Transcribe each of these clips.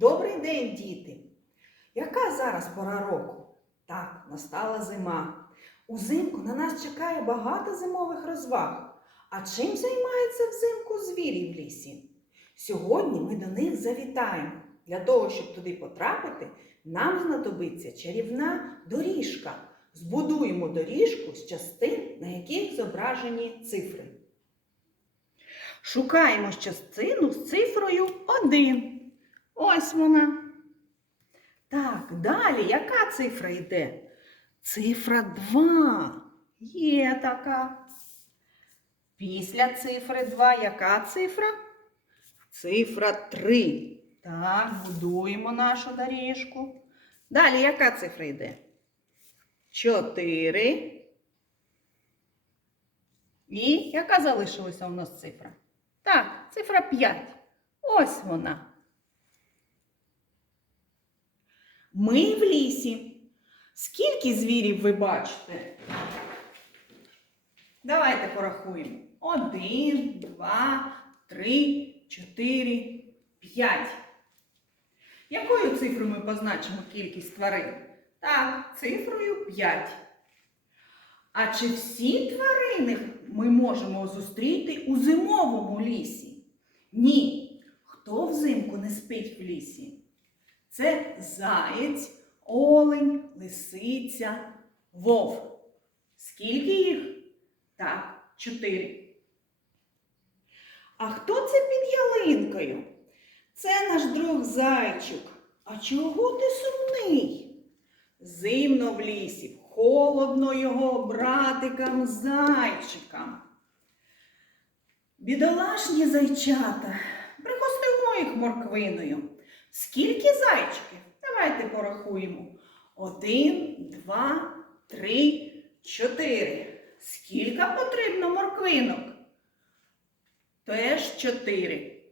Добрий день, діти! Яка зараз пора року? Так, настала зима. Узимку на нас чекає багато зимових розваг. А чим займаються взимку звірі в лісі? Сьогодні ми до них завітаємо. Для того, щоб туди потрапити, нам знадобиться чарівна доріжка. Збудуємо доріжку з частин, на яких зображені цифри. Шукаємо частину з цифрою 1. Ось вона. Так, далі яка цифра йде? Цифра 2. Є така. Після цифри 2 яка цифра? Цифра 3. Так, будуємо нашу доріжку. Далі яка цифра йде? 4. І яка залишилася у нас цифра? Так, цифра 5. Ось вона. Ми в лісі. Скільки звірів ви бачите? Давайте порахуємо. Один, два, три, чотири, п'ять. Якою цифрою ми позначимо кількість тварин? Так, цифрою 5. А чи всі тварини ми можемо зустріти у зимовому лісі? Ні. Хто взимку не спить в лісі? Це заєць, олень, лисиця, вовк. Скільки їх? Так, чотири. А хто це під ялинкою? Це наш друг зайчик. А чого ти сумний? Зимно в лісі, холодно його братикам зайчикам. Бідолашні зайчата, пригостимо їх морквиною. Скільки зайчиків? Давайте порахуємо. Один, два, три, чотири. Скільки потрібно морквинок? Теж чотири.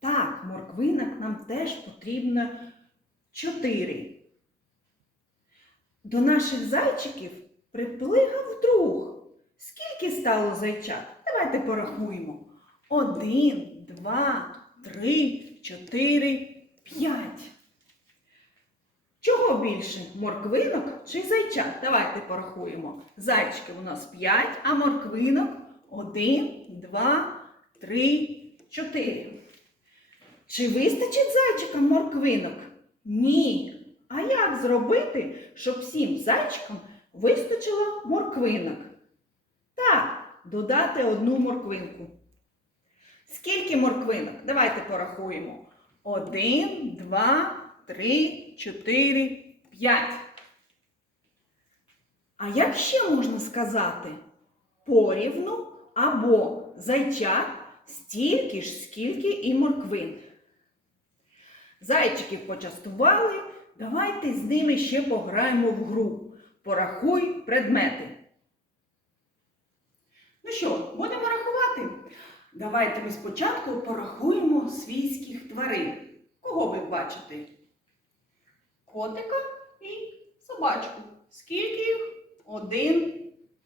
Так, морквинок нам теж потрібно чотири. До наших зайчиків приплигав друг. Скільки стало зайчат? Давайте порахуємо. Один, два, три, чотири, п'ять. Чого більше? Морквинок чи зайчат? Давайте порахуємо. Зайчиків у нас 5, а морквинок 1, 2, 3, 4. Чи вистачить зайчикам морквинок? Ні. А як зробити, щоб всім зайчикам вистачило морквинок? Так, додати одну морквинку. Скільки морквинок? Давайте порахуємо. Один, два, три, чотири, п'ять. А як ще можна сказати? Порівну або зайчат стільки ж, скільки і морквин. Зайчиків почастували, давайте з ними ще пограємо в гру. Порахуй предмети. Ну що, будемо? Давайте ми спочатку порахуємо свійських тварин. Кого ви бачите? Котика і собачку. Скільки їх? Один,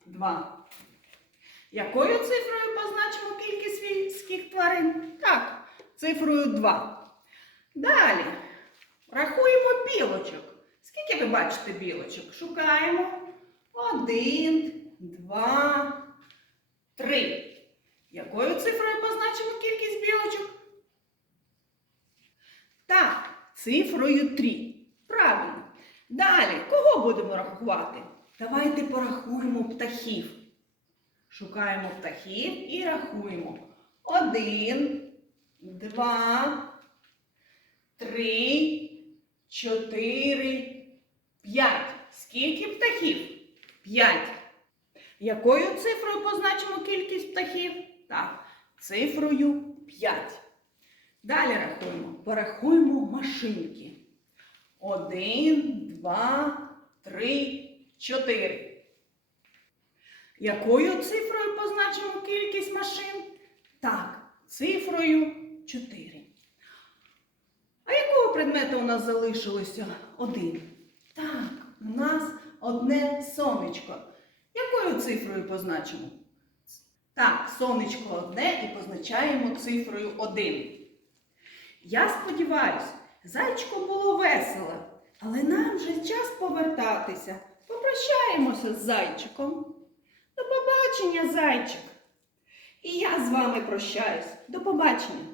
два. Якою цифрою позначимо кількість свійських тварин? Так, цифрою 2. Далі рахуємо білочок. Скільки ви бачите білочок? Шукаємо. Один, два, три. Якою цифрою позначимо кількість білочок? Так, цифрою 3. Правильно. Далі, кого будемо рахувати? Давайте порахуємо птахів. Шукаємо птахів і рахуємо. Один, два, три, чотири, п'ять. Скільки птахів? П'ять. Якою цифрою позначимо кількість птахів? Так, цифрою 5. Далі рахуємо. Порахуємо машинки. Один, два, три, чотири. Якою цифрою позначимо кількість машин? Так, цифрою 4. А якого предмета у нас залишилося один? Так, у нас одне сонечко. Якою цифрою позначимо? Так, сонечко одне і позначаємо цифрою 1. Я сподіваюсь, зайчику було весело, але нам вже час повертатися. Попрощаємося з зайчиком. До побачення, зайчик. І я з вами прощаюсь. До побачення.